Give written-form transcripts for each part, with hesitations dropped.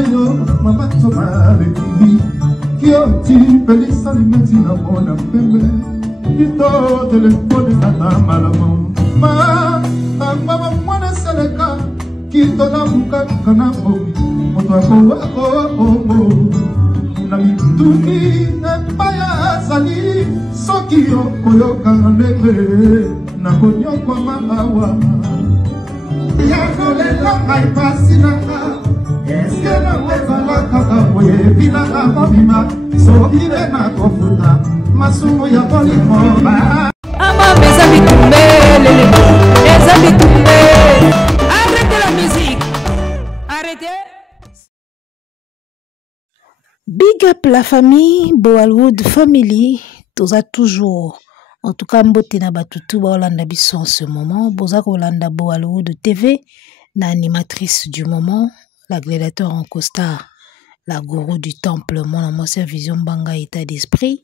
yo mama toma lekili kio ti pelisa limeti na mona pembe ito telefone na malamo ma mama mwana seleka kito na muka kana moto ako na mituni empaya sali soki yo koyoka lebe na konyoko mamawa ya kolela mai pasina eske na wezala kaka boye bina amabima soki be na kofuta masumo ya polimo ba ama meza bitumbe meza bitumbe. Arrêtez la musique, arrêtez. Big up la famille Boalwood Family, toza toujours. En tout cas, mbote na batutu ba Olanda biso en ce moment. Boza ko Olanda Boalwood TV, na animatrice du moment, la gladiateur en costard, la gourou du temple, mon ancien vision banga état d'esprit.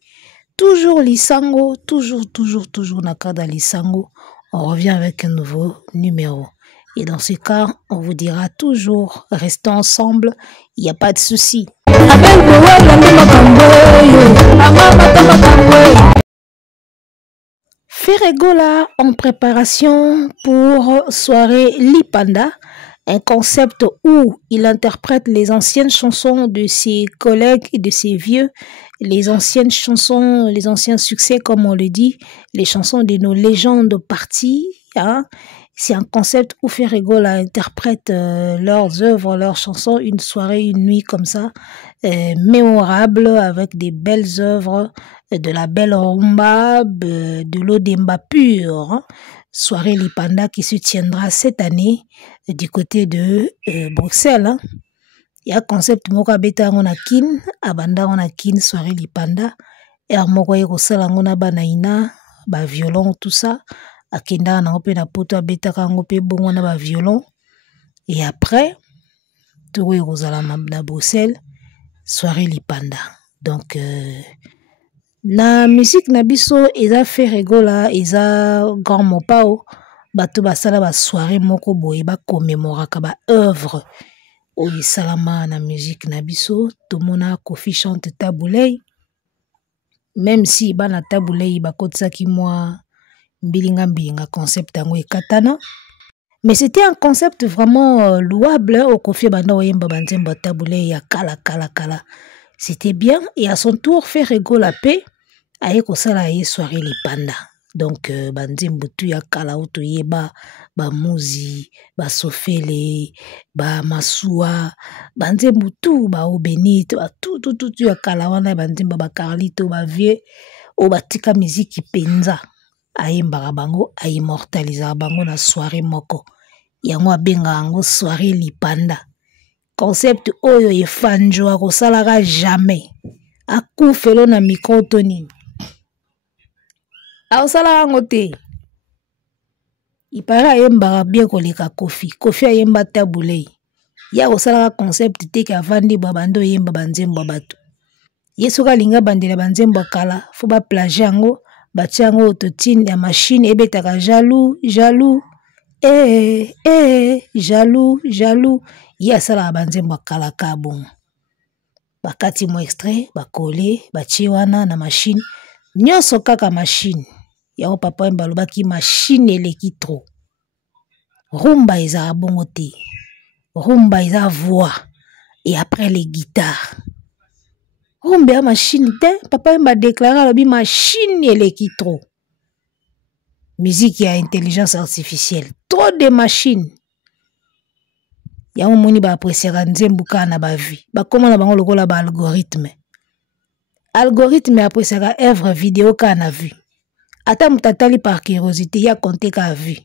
Toujours Lisango, toujours na kada Lisango. On revient avec un nouveau numéro. Et dans ce cas, on vous dira toujours, restons ensemble, il n'y a pas de souci. Ferregola en préparation pour soirée Lipanda, un concept où il interprète les anciennes chansons de ses collègues et de ses vieux, les anciennes chansons, les anciens succès comme on le dit, les chansons de nos légendes parties, hein. C'est un concept où Ferregola interprète leurs œuvres, leurs chansons, une soirée, une nuit comme ça, mémorable, avec des belles œuvres, de la belle rumba, de l'eau d'emba pure. Hein. Soirée Lipanda qui se tiendra cette année du côté de Bruxelles. Hein. Il y a un concept moka beta on a kin, abanda on a kin, soirée Lipanda, et à moko yeko sala ngona banaina, ba violon, tout ça. Akenda na ope na poto abeta kango pe bongo na ba violon et après tout rozala na Bruxelles soirée Lipanda. Donc na musique na biso eza Ferregola eza grand mopao bato basala ba soirée moko boye ba commémoraka ba œuvre o salama na musique na biso tomona Kofi chante Tabouley, même si bana Tabouley bakotsaki moi Bilinga concept yango ekatana, mais c'était un concept vraiment louable au Kofi banda oyemba banzemba Tabouley ya kala. C'était bien et à son tour Ferregola pe aye kosala ye soirée Lipanda. Donc banzembo tu ya kala uto yeba ba muzi, ba sofele, ba masua, banzembo tu ba obenite, ba tout ya kala wana banzemba ba Carlito ba vie o batika musique penza. Ayembaka bango aimmortaliser bango na soirée moko yango abenga yango soirée Lipanda. Concept oyo efanjo akosalaka jamais akufelo na micro toni aosalaka ngo te ipara ayembaka bien koleka Kofi ayemba Tabouley ya kosalaka concept te ke avandi babando yemba banzembo bato yesu kalinga bandela banzembo kala fo ba plage yango batiango autotune ya machine ebetaka jaloux jaloux ya sala banzembo kalaka bon bakati mo extrait bakole batie wana na machine nyonso kaka machine ya papa mbalobaki machine eleki trop rumba eza bongo te rumba eza voix et après les guitares rumba ya machine te papa mba déclarer alobi machine eleki trop musique ya intelligence artificielle trop de machines yango moni ba apprécier nzembo kana ba vie ba komona bango lokola ba algorithme apprécier œuvre vidéo kana vu ata mutatali par curiosité ya compter ka vu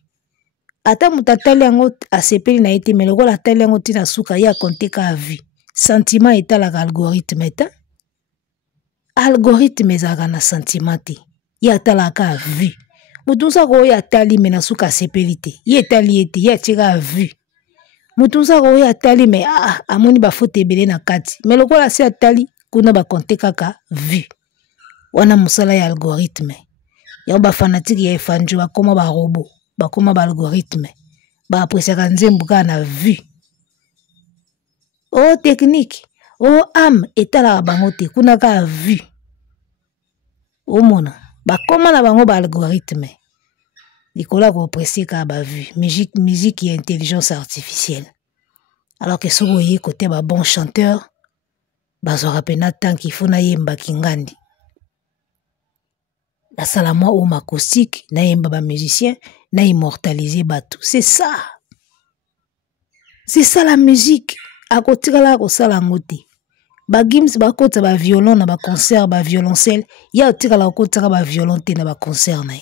ata mutatali yango asepeli na ete mais lokola tali yango tina suka ya compter ka vu sentiment etalaka algorithme ta algorithme ezalaka na sentiment te ye atalaka vu mutu nsako oyo atali me na suka asepeli te ye etali ete ye atieka vu mutu nsako oyo atali me amoni bafoto ebele na kati me lokola se atali kuna bakonte kaka vu wana mosala ya algorithme yango bafanatike ya efanjo bakoma barobo bakoma baalgorithme baapresiaka nzembo kaka na vu oh technique, oh âme, etala bango te, kuna ka vu. Oh mona, ba koma na bango ba algorithme. Nicolas ko pressé ka ba vu, musique et intelligence artificielle. Alors que sogo ye côté ba bon chanteur, ba zo rapena tant qu'il faut na yemba kingandi. La salama ou acoustique, na yemba ba musicien, na immortaliser batou. C'est ça. C'est ça la musique. A côté la ko sala ngote. Ba gims ba kota ba violon na ba concert ba violoncelle, ya otika la kota ba violon te na ba concert na.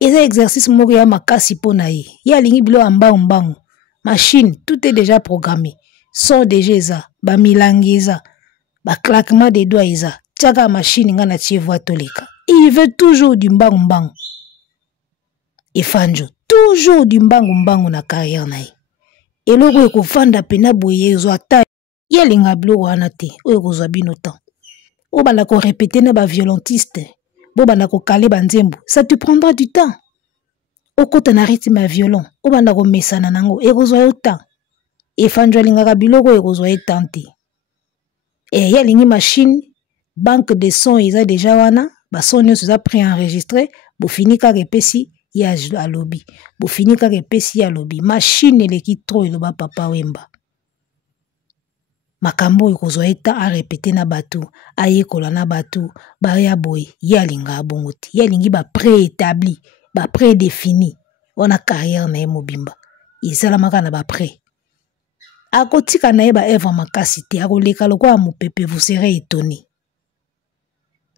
Et ça exercice moko ya makasi po na ye. Ya lingi bilo amba mbangu. Machine, tout est déjà programmé. Son déjà ça, ba milangi ça, ba claquement des doigts ça. Tchaka machine nga na tie voix toleka. Il veut toujours du mbangu. Et fanjo, toujours du mbangu na carrière na ye. Et logo eko fanda pena boye zo ata. Ya linga bilo wana te, oyo kozwa bino temps. O bala ko répéter na ba violontiste. Bo banda ko kale banzembo, ça te prendra du temps. O kota na rythme à violon, o banda ko mesana nango, e kozwa yo temps. E fanjo lingaka biloko e kozwa yo temps te. E ya lingi machine, banque de son eza déjà wana, ba son nyonso eza préenregistré, bo fini kaka epesi ya alobi. Bo fini kaka epesi ya alobi. Machine eleki trop eloba papa wemba. Makambo ekozwa eta a répéter na batu, a yekola na batu, ba ya boy, ya linga abongoti, ya lingi ba préétabli, ba prédéfini, wana carrière na mobimba. Isala maka na ba pré. A kotika na ba eva makasi te, a koleka lokwa mopepe, vous serez étonné.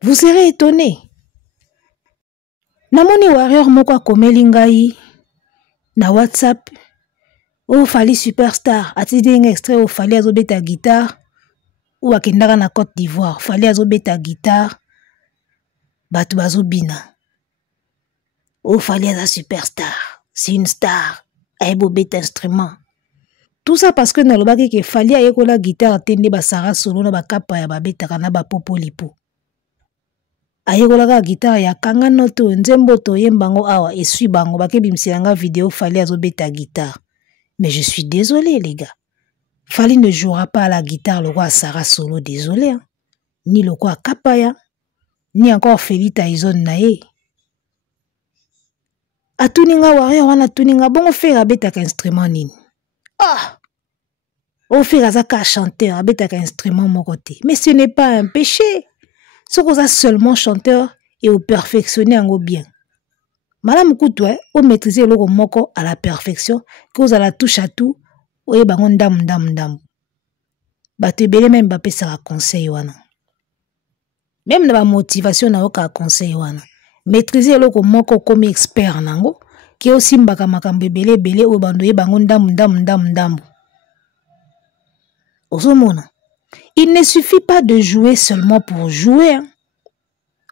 Vous serez étonné. Namoni warrior moko akomeli ngai na WhatsApp. Oh, Fali superstar. Atidi un extrait où Fali azobeta guitare. Ou akendaka na Côte d'Ivoire. Fali azobeta guitare. Batu bazobina. Oh, Fali aza superstar. C'est une star. Aebo beta instrument. Tout ça parce que na lobaki ke Fali ayekola guitare tende ba Sara solo na ba kapa ya ba beta kana ba popo lipo. Ayekola ka guitare ya kanga noto nzembo to yembango awa esui bango bakebimselanga vidéo Fali azobeta guitare. Mais je suis désolé, les gars. Fali ne jouera pas à la guitare le roi Sarah Solo, désolé. Hein. Ni le roi Kapaya, ni encore Feli Tyson Nae. A tuninga warrior, wana tuninga, bon, on fait un instrument nini. Ah! On fait un chanteur, un instrument mon côté. Mais ce n'est pas un péché. Ce qu'on a seulement chanteur et au perfectionner en bien. Madame Koutoué, on maîtrise le moko à la perfection, que vous allez touche à tout, oye bangon dam. Bate belé même bapé ça conseil wana. Même dans la motivation na oka conseil wana. Maîtriser le moko comme expert nango, qui aussi mbaka makambe belé o bandoye bangon dam. Osomona. Il ne suffit pas de jouer seulement pour jouer, hein.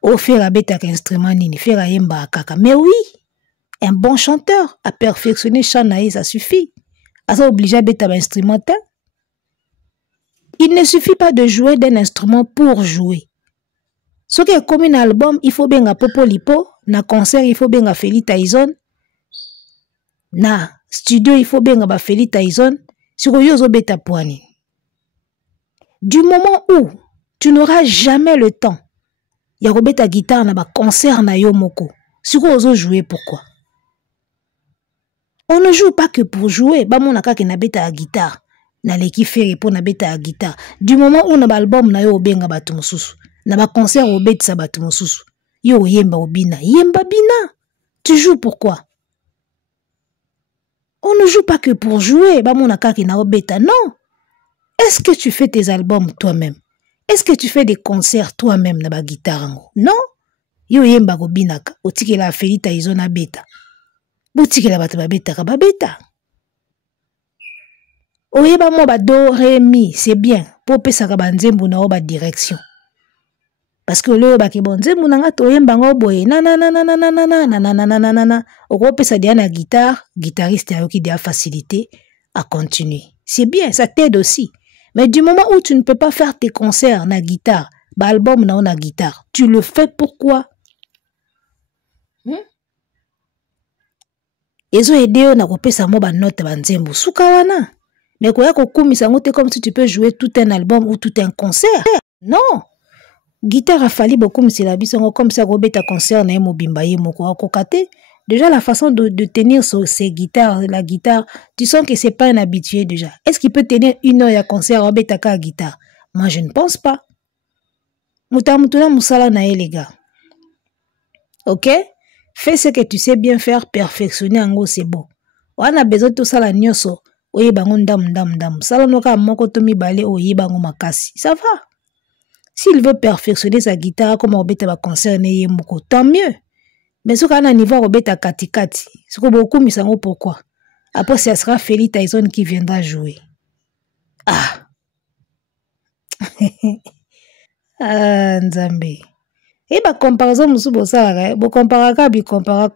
Au faire à bêta instrument nini, faire à yemba kaka. Mais oui, un bon chanteur a perfectionné chanaï, ça suffit. À ça obligé à bêta instrumental. Il ne suffit pas de jouer d'un instrument pour jouer. Ce qui est comme un album, il faut bien à Popo Lipo, na concert, il faut bien à Feli Tyson, na studio, il faut bien à Feli Tyson, sur yozo bêta poani. Du moment où tu n'auras jamais le temps, ya robeta guitare na ba concert na yo moko. Siko ozo jouer pourquoi? On ne joue pas que pour jouer. Ba mon akake na beta guitare. Na leki fere po na beta guitare. Du moment où na ba album na yo obenga batu mosusu. Na ba concert obeti sa batu mosusu. Yo yemba obina. Yemba bina. Tu joues pourquoi? On ne joue pas que pour jouer. Ba mon akake na obeta. Non. Est-ce que tu fais tes albums toi-même? Est-ce que tu fais des concerts toi-même na ba guitare? Non. Yo yemba ko binaka. Otike la Feli Tyson na beta. Botike la bata ba beta ka ba beta. Oyeba mo ba do ré mi, c'est bien. Po pesa ka ba nzembo na o ba direction. Parce que le ba ke bon nzembo na nga to yemba ngo boye. Na. Oko pesa dia na guitare, guitariste a yoki dia facilité à continuer. C'est bien, ça t'aide aussi. Mais du moment où tu ne peux pas faire tes concerts na guitare, ba album na on guitare, tu le fais pourquoi? Ezo edeo na kopesa mo ba note ba nzembo suka wana. Mais quoi comme si tu peux jouer tout un album ou tout un concert. Non. Guitare a fallu beaucoup comme ça Robert concert na mobimba ye moko kokate. Déjà la façon de tenir ces guitares, la guitare, tu sens que c'est pas un habitué déjà. Est-ce qu'il peut tenir 1 heure à concert Robert à guitare? Moi je ne pense pas. Mutamutuna musala na ye les gars. OK? Fais ce que tu sais bien faire, perfectionner en gros c'est bon. On a besoin de tout ça la nyoso. Oye bango ndam. Sala noka moko to mibale oye bango makasi. Ça va. S'il veut perfectionner sa guitare comme Robeta va concerner moko, tant mieux. Mais ce qu'on a niveau Robeta katikati, ce que beaucoup misango pourquoi? Après ce sera Feli Tyson qui viendra jouer. Ah. Ah Nzambe. Et ba comparaison musu bosala, bo comparaka bi compara.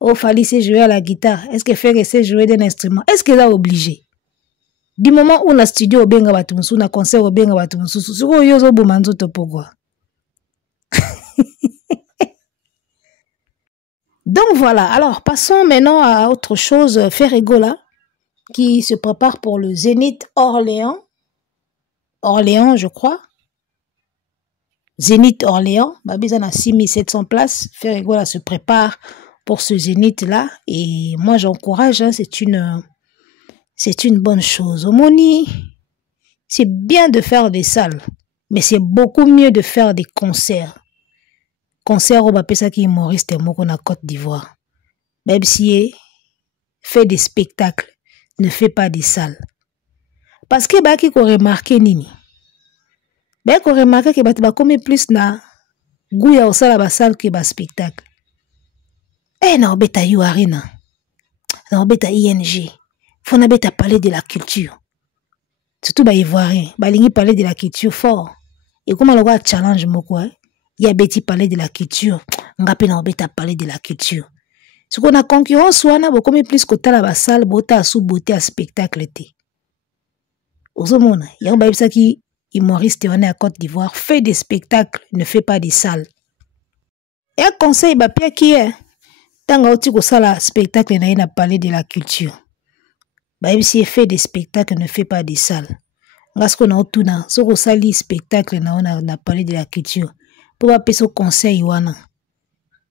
Oh Fali sait jouer à la guitare. Est-ce que Ferre sait jouer d'un instrument? Est-ce qu'il est obligé? Du moment où la studio obenga batumusu na concert obenga batumusu, suko yozo bomanzo to pourquoi? Donc voilà, alors passons maintenant à autre chose. Ferregola qui se prépare pour le Zénith Orléans, je crois. Zénith Orléans, Babizana 6700 places. Ferregola se prépare pour ce Zénith-là. Et moi, j'encourage, hein, c'est une bonne chose. Au Moni, c'est bien de faire des salles, mais c'est beaucoup mieux de faire des concerts. Concerts au Bapesa qui est humoriste moko na Côte d'Ivoire. Même si fait des spectacles, ne fait pas des salles. Parce que bah qui ko remarqué nini. Bah ko remarqué que bah comme plus na gouya au sala ba salle que ba spectacle. Eh na obeta yu arena. Na obeta ING. Faut na beta parler de la culture. Surtout ba ivoirien, ba lingi parler de la culture fort. Et comment le challenge moko il y a beti parler de la culture. Ngapi na obeta parler de la culture. Ce qu'on a concurrence wana beaucoup plus que la ba salle bota sous beauté à spectacle té. Ozomona, il y a un babisa qui humoriste on est à Côte d'Ivoire, fait des spectacles, ne fait pas des salles. Et un conseil ba pia qui est tant oti ko sala spectacle na parler de la culture. Babisi fait des spectacles, ne fait pas des salles. Ngasko na otuna, so ko sali spectacle na parler de la culture. Pour pas payer conseil wana.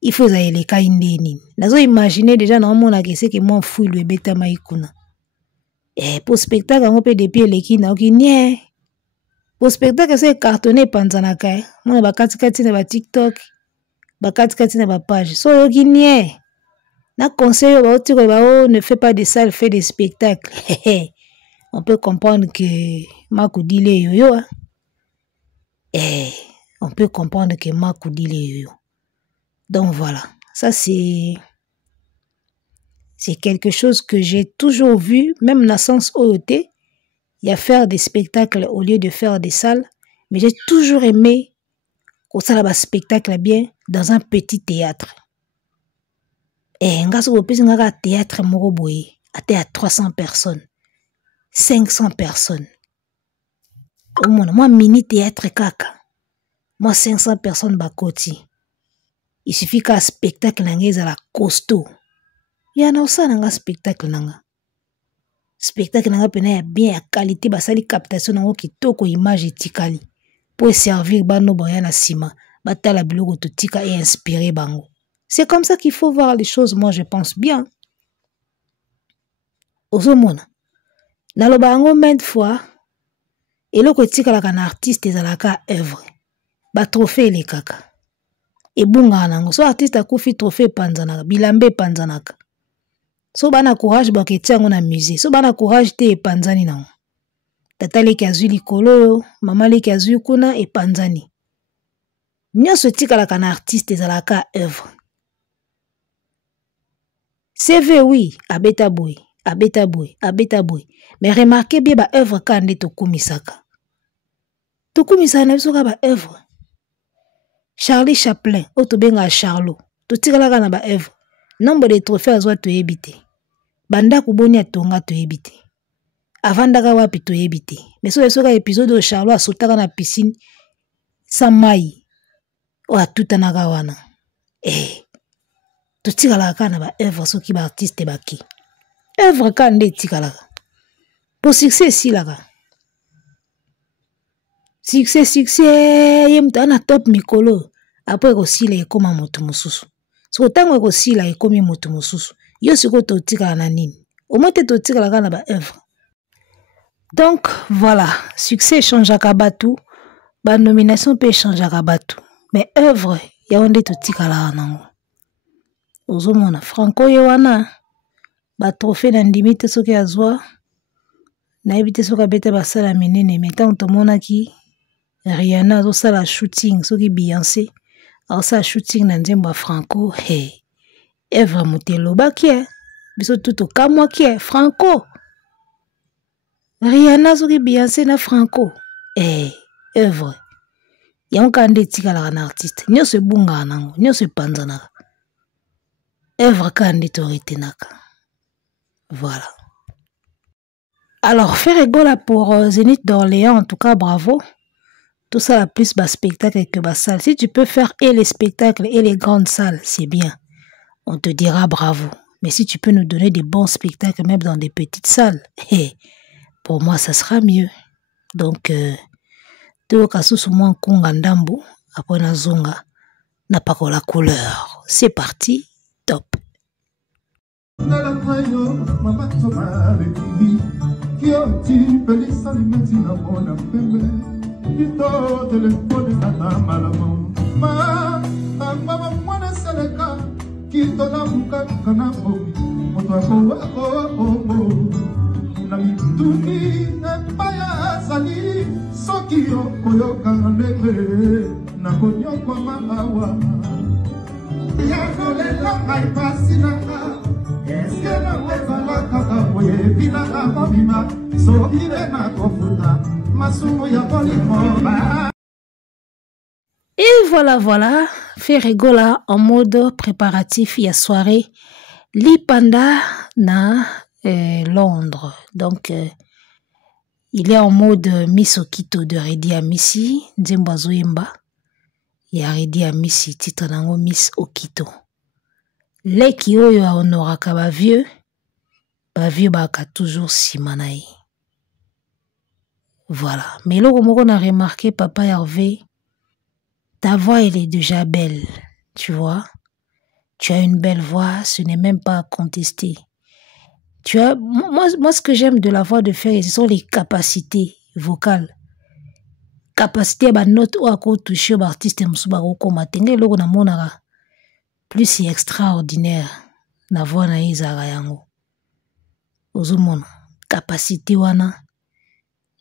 Il faut les cas indéni. Nazo imaginer déjà na mona que c'est que moi fouille le beta maikuna. Eh pour spectacle on peut depuis les na okinie. Pour spectacle c'est cartonné panzanaka. Moi ba kati na ba TikTok. Ba kati na ba page. So okinie. Na conseil ba oti ko ba ne fait pas de salles, fait des spectacles. On peut comprendre que Makoudile yoyo. On peut comprendre que Makoudile yoyo. Donc voilà, ça c'est quelque chose que j'ai toujours vu, même dans le sens OET, il y a faire des spectacles au lieu de faire des salles, mais j'ai toujours aimé qu'on s'aille à spectacle bien dans un petit théâtre. Et on a un théâtre moroboé, à 300 personnes, 500 personnes. Moi, mini théâtre kaka, moi 500 personnes bakoti. Il suffit qu'un spectacle à la costaud. Il y a un spectacle nanga. Spectacle nanga pena bien à qualité basali captation nango kitoko image etikali pour servir bano boya na sima batala biloko totika et inspirer bango. C'est comme ça qu'il faut voir les choses, moi je pense bien. Ozomona. Naloba yango maintes fois eloko etikala kana artiste ezalaka œuvre. Ba trophée les kaka. Et bunga nango so artiste akufi trophée panzanaka bilambe panzanaka so bana courage ba ketiango na musée so bana courage te panzani nango tata leki azwi likolo mama leki azwi kuna e panzani nyonso tikala kana artiste ezalaka œuvre CV oui abeta boy mais remarquez bien ba œuvre kande tokumisaka na biso ka ba œuvre Charlie Chaplin, Otobenga Charlot, to tikalaka na ba œuvre. Nombre de trophées azwa to ebite. Banda kuboni atonga to ebite. Avandaka wapi to ebite. Mais so ka épisode de Charlot asotaka na piscine sans mai. O atutanaka wana. To tikalaka na ba œuvre soki ba artiste baki. Œuvre kande tikalaka. Pour succès si là. Succès yemtana top mikolo. Après aussi la ekoma moto mosusu. So tango aussi la ekomi moto mosusu. Yo siko to tika na nini. Au moins te to tika la kana ba œuvre. Donc voilà, succès change à kabatu, ba nomination peut changer à kabatu. Mais œuvre ya onde to tika la nango. Ozomona Franco yewana ba trophée na ndimite soki azwa. Na ebite soka bete basala menene mais tant to monaki Rihanna a ça la shooting, ce qui Beyoncé a ça shooting dans Nzemba Franco. Hey, Eva Muteloba qui est, biso tout au cas moi qui est Franco. Rihanna ce qui Beyoncé na Franco. Hey, Eva. Y'a un candidat qui est un artiste. Nyo se bunga nango, nyo se panzana. Eva candidat autorité naka. Voilà. Alors faire égola pour Zénith d'Orléans, en tout cas bravo. Tout ça, la plus bas spectacle que bas salle. Si tu peux faire et les spectacles et les grandes salles, c'est bien. On te dira bravo. Mais si tu peux nous donner des bons spectacles, même dans des petites salles, hey, pour moi, ça sera mieux. Donc, tout cas, sous moi, Kongandambo, après Nazonga, n'a pas la couleur. C'est parti, top. Kito telefone kata malamu ma mama mwana seleka kito na muka kana bobi moto ako na mituni na paya sali sokio koyoka ngebe na konyo kwa mamawa ya kolela kai pasinaka eskena wezala kaka boye bina abima sokire na kofuta. Et voilà, fait rigola en mode préparatif, il y a soirée, Lipanda na Londres. Donc, il est en mode Miss Okito de Redi Amisi, Nzemba Zoyemba. Il y a Redi Amisi, titre nango Miss Okito. Les qui oyo honoraka ba vieux baka toujours simanaï. Voilà. Mais là, comme on a remarqué, Papa Hervé, ta voix, elle est déjà belle. Tu vois? Tu as une belle voix, ce n'est même pas à contester. Tu as, moi, ce que j'aime de la voix de Ferry, ce sont les capacités vocales. Capacité, bah, note ou à quoi toucher, bah, artiste, m'soubaro, koma, tenge, logo na monara. Plus c'est extraordinaire, la voix na izara yango. Ozomona. Capacité wana.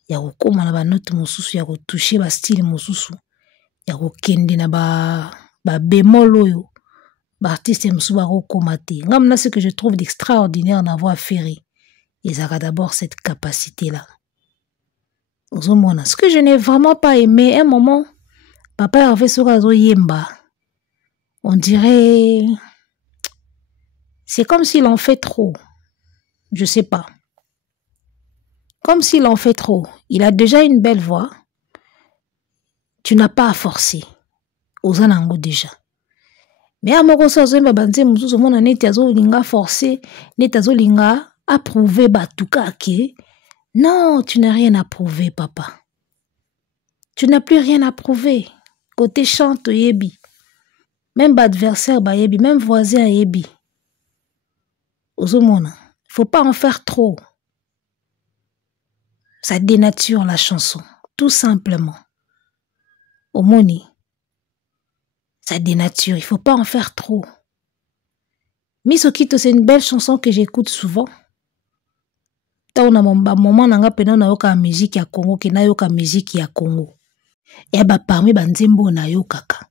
Ya kokoma na ba note mosusu ya ko toucher ba style mosusu ya ko kende na ba bémol oyo ba artiste mosusu ba kokoma te ngamna ce que je trouve d'extraordinaire na voix Ferry ils ont d'abord cette capacité là ozomona ce que je n'ai vraiment pas aimé un moment Papa Hervé soka zo yemba on dirait c'est comme s'il en fait trop je sais pas. Comme s'il en fait trop. Il a déjà une belle voix. Tu n'as pas à forcer. Ozanango déjà. Mais à moko so zemba banze mususu mona neti azo linga forcer, neti azo linga approuver batuka ke. Non, tu n'as rien à prouver, papa. Tu n'as plus rien à prouver. Côté chante yebi. Même adversaire ba yebi, même voisin yebi. Ozomona, faut pas en faire trop. Ça dénature la chanson, tout simplement. Omoni, ça dénature, il faut pas en faire trop. Miss Okito, c'est une belle chanson que j'écoute souvent. Tant na moment nanga pena na yoka musique ya Congo, ke na yoka musique ya Congo. Et bah parmi banzembo na yokaka.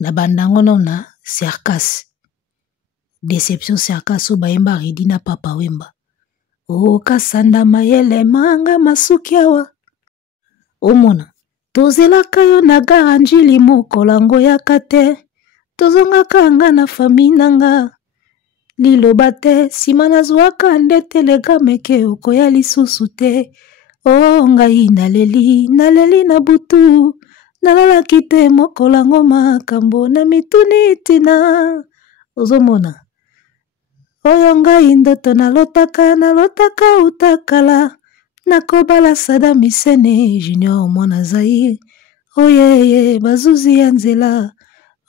Na bandango na Serkas. Déception Serkas ou baemba ridi na papa wemba. O kasanda mayele manga masukiawa. Omona. Tozelaka yo na garanjili mokolango ya kate. Tozongaka nga na fami nanga. Liloba te, sima nazwaka nde telegrame ke okoya lisusu te. O ngai naleli na butu. Nalalaki te mokolango makambo na mituni tina. Ozomona. Oyo ngai ndoto nalotaka utakala. nakobala Sada Misene Junior mwana Zaire oyeye bazuzi ya nzela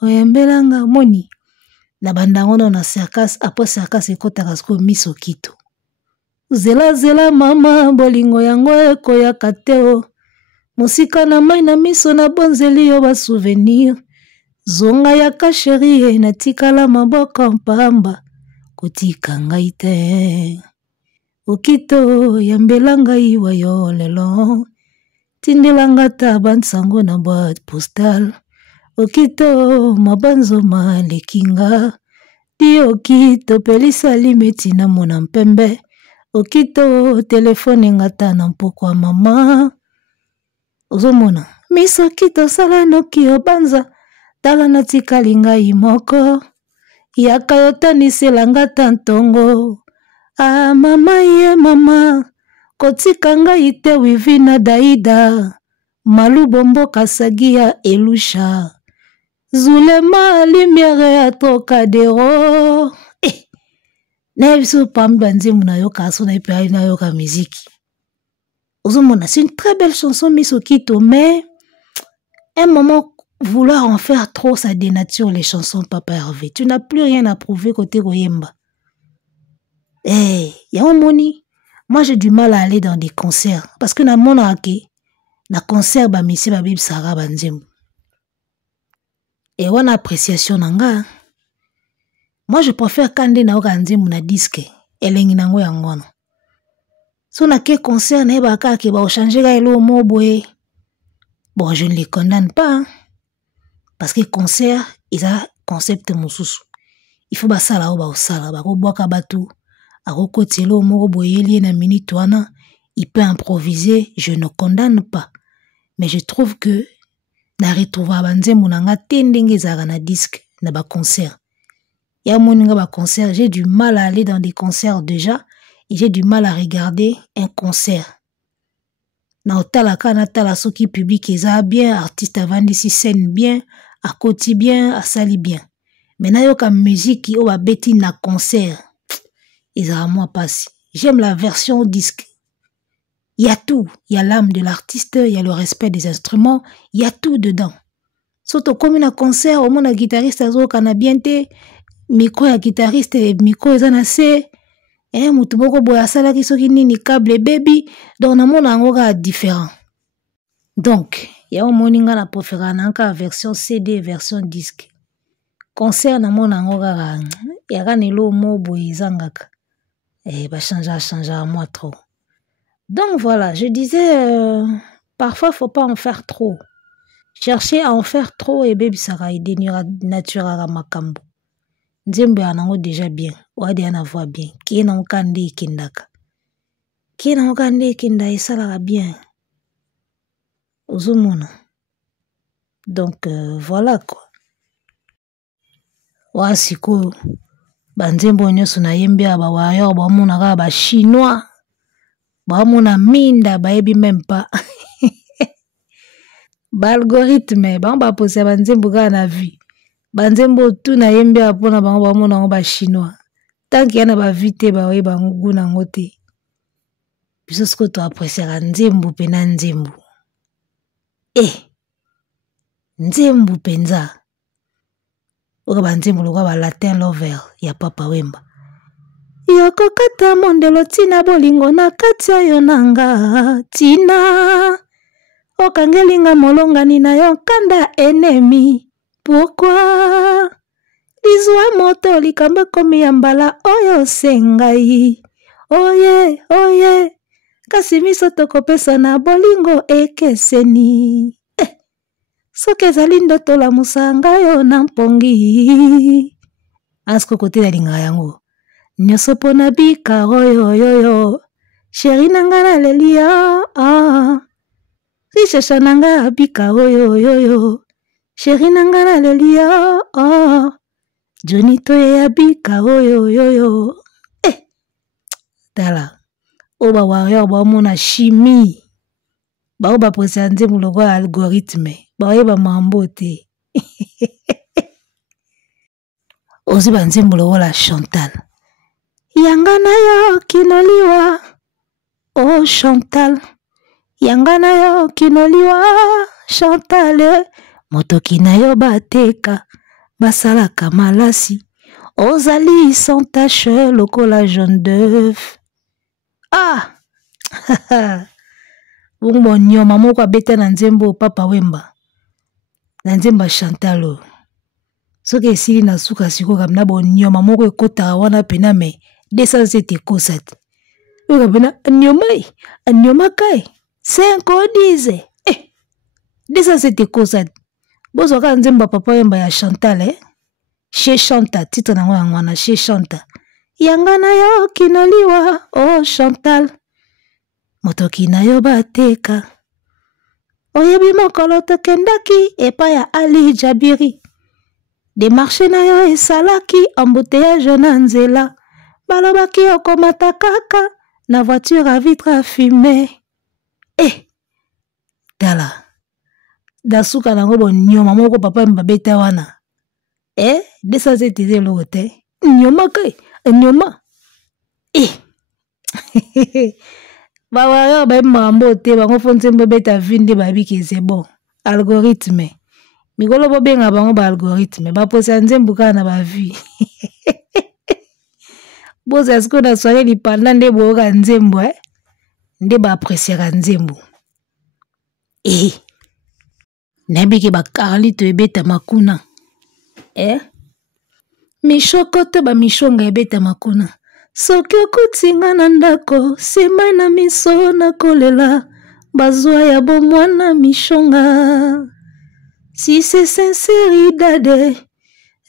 oyembelanga moni na bandangono na circus après circus ekotaka siko miso kito zela zela mama bolingo yango ekoyaka te o mosika na mai na miso na bonzeli yo ba souvenir zonga yaka chérie natikala maboko mpamba kotika ngai te okito yambela ngai wa yo lelo tindelanga ta bansango na boîte postale okito mabanzo malekinga di okito pelisa limeti na mona mpembe okito telefone ngata na mpokwa mama ozomona miso kito sala noki obanza tala natikali ngai moko yaka yotanisela ngata ntongo mama ye mama kotika ngai te wivina daida malubombo kasagia elusha zulema limiere ya Trocadéro na biso pamba nzemu na yoka so na ipe na yoka muziki ozomona c'est une très belle chanson Miso Kito mais un moment vouloir en faire trop ça dénature les chansons Papa Hervé tu n'as plus rien à prouver côté Koyemba ya moni moi j'ai du mal à aller dans des concerts parce que na mona ake na concert ba misi ba bib sara banzembo et wana appréciation nanga moi je préfère kande na oka nzembo na disque elengi nango yango so na ke concert na ba ka ke ba changer ga elo moboé bon je ne les condamne pas hein, parce que concert ils a concept mosusu il faut ba sala o ba osala ba ko boka batu akokotelo moko boyeli na minute wana il peut improviser je ne condamne pas mais je trouve que na retrouver banzembo nanga tendenge zara na disque na ba concert ya moninga ba concert j'ai du mal à aller dans des concerts déjà et j'ai du mal à regarder un concert na otala kana tala soki public eza bien artiste avandisi scène bien akoti bien asali bien mais na yoka musique o ba beti na concert ils ont moi passé. J'aime la version disque. Il y a tout. Il y a l'âme de l'artiste, il y a le respect des instruments, il y a tout dedans. Surtout comme un concert, au moins un guitariste a zo kana bien te, micro ya guitariste micro ezana se, mutu moko boya sala ki soki nini câble baby, donc na mona ngoka différent. Donc, il y a un moninga na préféré nanka version CD, version disque. Concert na mona ngoka ya kanelo mo boye zangaka. Bah changer à moi trop. Donc voilà, je disais, parfois faut pas en faire trop. Chercher à en faire trop et baby sara idenira naturara makambo. Nzembe anango déjà bien, wadi ana voix bien. Qui na okande kindaka. Qui na okande kinda esala bien. Ozomona. Donc voilà quoi. Wa siko banzembo nyoso na yembe aba wayo ba mona ka ba chinois ba mona minda ba ebi même pas ba algorithme ba poser banzembo ka na vie banzembo tout na yembe apona ba mona ba chinois tant qu'il y a ba vite ba we ba nguna ngote biso sko to apprécier nzembo pena nzembo nzembo penza oka banzembo loka ba latin lover ya Papa Wemba yoko kata mondelo tina bolingo na kati yo nanga tina okangelinga molongani na yo kanda enemi pourquoi lizwa moto likambe komi ya mbala oyo sengai oye kasi miso tokopesa na bolingo ekeseni soki ezali ndoto lamusa ngai na mpongi asko kote na linga yango nyonso mpona bika oyo sheri na nga naleli richesha na nga bika oyo sheri na nga naleli joni toye ya bika oyo tala o bawayo bamona chimie bao baposa nzembo lokola algorithme baoyeba mambo te ozi banzembo lokola Chantal yanga na yo kinoliwa oh Chantal. Yangana yo kinoliwa Chantal. Motoki na yo bateka basalaka malasi. Ozali sans tache lokola jaune d'œuf. Ah! Bongo nyoma moko abeta na nzembo Papa Wemba. Na nzemba Chantal. Soki esili na suka siko kamna bo nyoma moko ekota wana pena me 207 ekosat. Oka pena nyomai, nyoma kai. 5 10. 207 ekosat. Bozo ka nzemba Papa Wemba ya Chantal Chez Chanta, titre na wana Chez Chanta. Yangana yo kinoliwa oh Chantal. Motoki na yo bateka. Oyebi mokolo tokendaki epa ya Ali Jabiri. Demarche na yo esalaki embouteillage na nzela. Balobaki okomata kaka na voiture à vitre fumée. Tala. Dasuka nango bo nyoma moko Papa mbabeta wana. 207 lote. Nyoma kai. Nyoma. Bawa yo ba mambo te bango fonse mbebeta vindi babiki c'est bon. Algorithme. Mikolo bo benga bango ba algorithme. Ba posa nzembu kana ba vie. Boza sko na soirée li pendant nde bo ka nzembu nde ba apprécier nzembu. Nabiki ba Carlito ebeta makuna. Mishokoto ba mishonga ebeta makuna. Soki okutinga na ndako, sema na miso na kolela, bazwa ya bomwana mishonga. Si c'est sincéridade,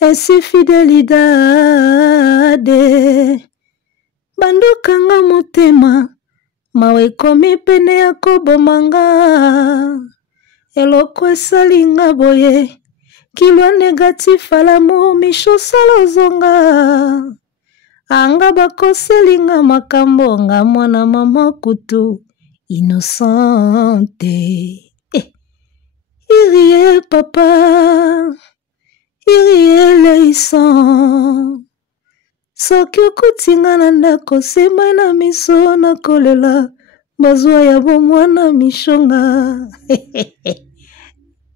et si fidelidade, bandokanga motema, mawe komi pene ya kobomanga, eloko esalinga boye, kilwa negatif à l'amour, misho salozonga. Anga bakoselinga makambo nga mwana mama kutu innocente. Irie papa, irie leisan. Soki okutinga na ndako sema na miso na kolela, bazwa ya bomwana mishonga.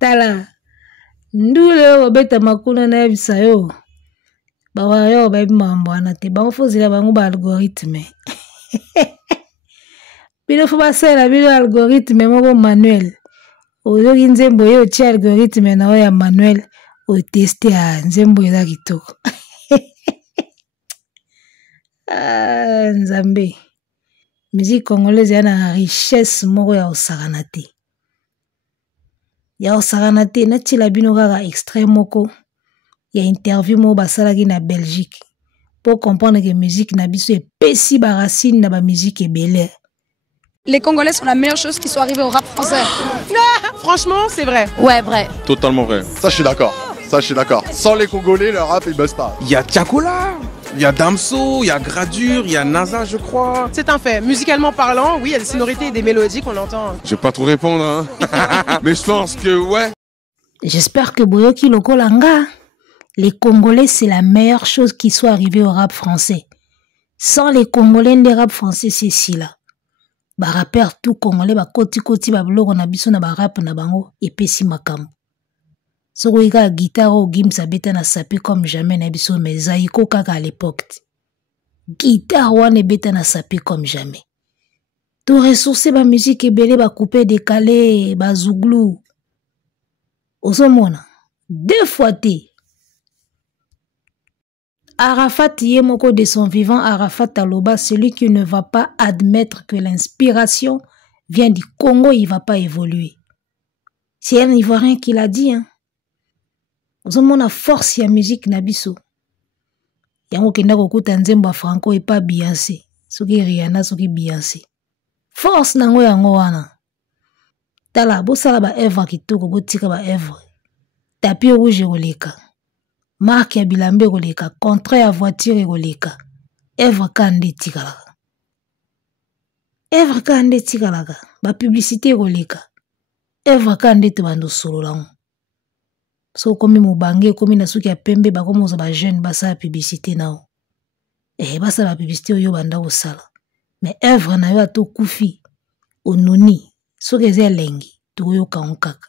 Tala, ndule obeta makuna na yabisa yo. Bawa yo baby mambo anate bango fozila bango ba algorithme. Bino fo basala bino algorithme moko manuel. Oyoki nzembo yo ti algorithme na ya manuel o tester a nzembo eza kitoko. Nzambe. Musique congolaise yana richesse moko ya osakana te. Ya osakana te na ti la bino kaka extrait moko. Il y a interview mo basalaki na Belgique pour comprendre que musique na biso epesi ba racine na ba musique ebele. Les Congolais sont la meilleure chose qui soit arrivée au rap français. Franchement, c'est vrai. Ouais, vrai. Totalement vrai. Ça, je suis d'accord. Sans les Congolais, le rap, il baisse pas. Il y a Tiakola, il y a Damso, il y a Gradure, il y a NASA, je crois. C'est un fait. Musicalement parlant, oui, il y a des sonorités et des mélodies qu'on entend. Je vais pas trop répondre, hein. Mais je pense que, ouais. J'espère que Boyoki Lokolanga, les Congolais, c'est la meilleure chose qui soit arrivée au rap français. Sans les Congolais, le rap français, c'est si là. Ba rappeur tout Congolais, ba koti ba bloko na biso na ba rap na bango, epesi makambo. Soko ika guitare ou gimsa beta na sapi comme jamais na biso, mais zaiko kaka à l'époque. Guitare wane beta na sapi comme jamais. Tout ressourcer ba musique ebele, ba coupé décalé, ba zouglou. Osomona, 2 fois té. Arafat Yemoko de son vivant, Arafat Aloba, celui qui ne va pas admettre que l'inspiration vient du Congo, il ne va pas évoluer. C'est un Ivoirien qui l'a dit. Vous avez la force de la musique Nabiso. Yango kenda kokuta nzembo Franco et pas Beyoncé. Soki Rihanna, soki Beyoncé. Force nango yango wana. Tala, bosala ba œuvre kitoko, botika ba œuvre. Tapis rouge roleka. Marque ya bilambe roleka, contrat ya voiture roleka. Œuvre kande tikalaka. Œuvre kande tikalaka. Ba publicité roleka. Œuvre kande te bando solo lango. So komi mubange komi na suki ya pembe ba komo za ba jeune basa publicité nao. Basa ba publicité oyo banda osala. mais œuvre na yo ato kufi ononi soki eza elengi toyoka nkaka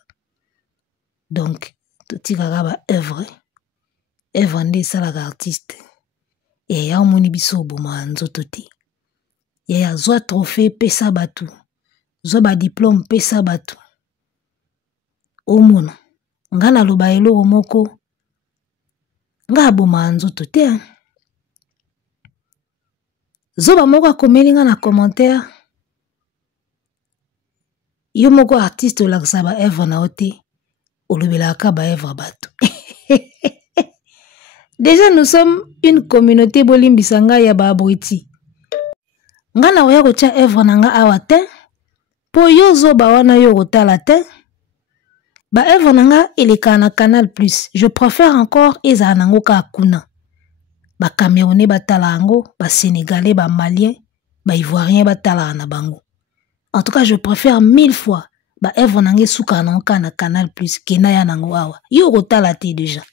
donc totikaka ba œuvre nde esalaka artiste ya omoni biso oboma nzoto te ya zwa trophée pesa bato zwa badiplôme pesa bato omona nga naloba eloko moko nga aboma nzoto te zoba moko akomeli nga na commentaire yo moko artiste olakisa ba œuvre na yo te olobelaka ba œuvre bato déjà nous sommes une communauté bolimbisa nga ya ba abruti nga na oya kotia œuvre na nga awa te po yo zoba wana yo kotala te ba œuvre na nga eleka na Canal Plus je préfère encore ezala nango ka kuna ba Camerounais batala yango ba Sénégalais ba Maliens ba Ivoiriens batala na bango en tout cas je préfère 1000 fois ba œuvre na nga suka na ka na Canal Plus kena ya nango awa yo kotala te déjà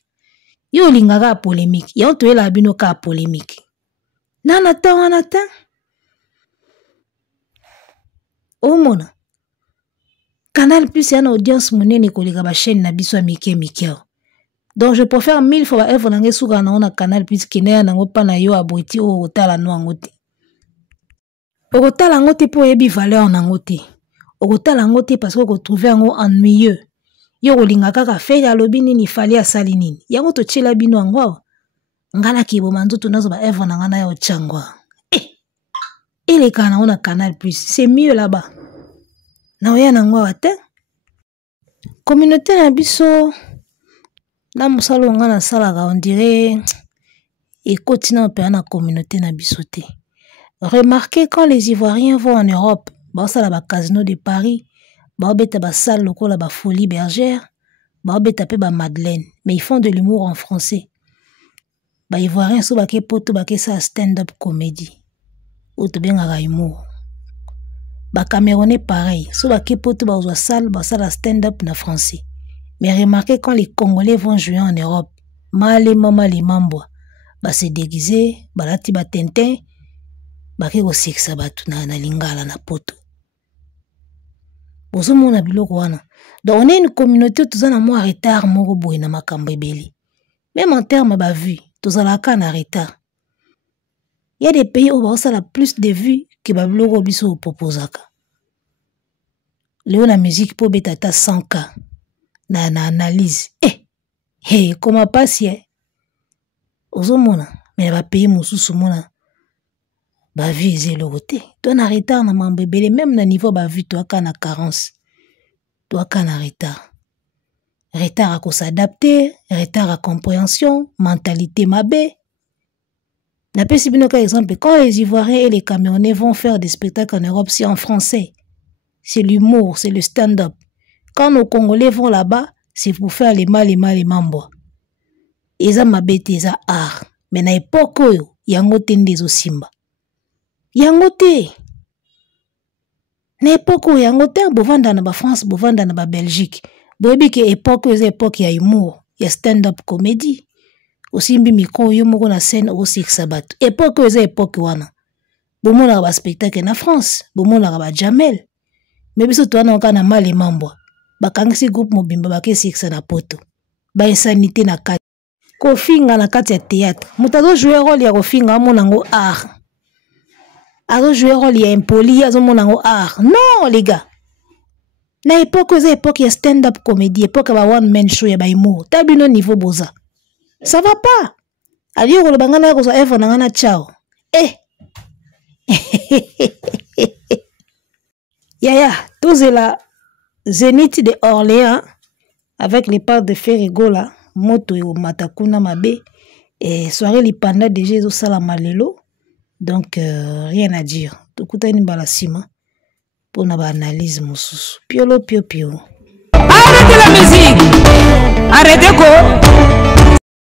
yo lingaka polémique ya toyela bino ka polémique nana ta wana ta omona Canal Plus yana audience monene koleka ba chaîne na biso mike donc je préfère 1000 fois ba œuvre na nga suka na Canal Plus kena ya nango pa na yo aboti o otala no ango te okotala ngo te po yebi valeur nango te okotala ngo te parce que ko trouver ngo ennuyeux yo kolinga kaka fe ya lobi nini fali asali nini yango to tshela bino ngo ngana kiboma nzoto nazo ba œuvre na ngana ya ochangwa eleka na Canal Plus c'est mieux là-bas na oya nango ate communauté na biso na musalo ngana salaka on dirait et continue pe na communauté na biso te. Remarquez quand les Ivoiriens vont en Europe, ça la casino de Paris, beta ba salle lokola ba Folie Bergère, beta pe ba Madeleine, mais ils font de l'humour en français. Ba Ivoiriens so ba ke poto ba ke sa stand-up comédie. Ou to benga humour. Ba Camerounais pareil, so ba ke poto ba zo salle ba la stand-up na français. Mais remarquez quand les Congolais vont jouer en Europe, male mama les mambo, ba se déguiser, ba lati ba tintin, ba ke ko sexa ba tuna na lingala na poto. Bozo mona biloko wana. Donc on est une communauté tous en moi retard moko boy na makambo ebeli. Même en termes ba vue, tous en na retard. Il y a des pays où ça a plus de vues que ba biloko biso proposaka. Léo na musique po betata 100K. Na analyse. Comment passer? Ozomona, mais ba pays mususu mona. Ba vie zéloté. Toi na retard na mambebele même na niveau ba vie toi kana carence. Toi kana retard. Retard à s'adapter, retard à compréhension, mentalité mabé. Na pesi bino ka exemple quand les Ivoiriens et les Camerounais vont faire des spectacles en Europe, c'est en français. C'est l'humour, c'est le stand-up. Quand nos Congolais vont là-bas, c'est pour faire les mambo. Eza mabete eza art. Mais na époque oyo, yango te ndezo simba. Yango te. Na époque oyo yango te bovanda na ba France, bovanda na ba Belgique. Boyebi ke époque oyo eza époque ya humour, ya stand-up comédie. Osimbi micro yo moko na scène o siksa bato. Époque oyo eza époque wana. Bomona ba spectacle na France, bomona ba Jamel. Mais biso to wana okana male mambo. Bakangisi groupe mobimba bakesikisa na poto. Ba insanité na kati. Kofinga na kati ya théâtre. Mutazo jouer rôle ya kofinga amona ngo art. Azo jouer rôle ya impoli azo mona ngo art. Non les gars. Na époque eza époque ya stand-up comédie, époque ba one man show ya ba humour. Tabino niveau boza. Ça va pas. Aliyo ko bangana ko so Eva na ngana ciao. Yaya, tous la Zénith de Orléans avec les parts de Ferrigo là, moto et matakuna mabe et soirée lipanda déjà au salamalelo. Donc rien à dire. Tukuta ni balasima pour na analyse mususu. Piolo pio pio. Arrêtez la musique. Arrêtez quoi?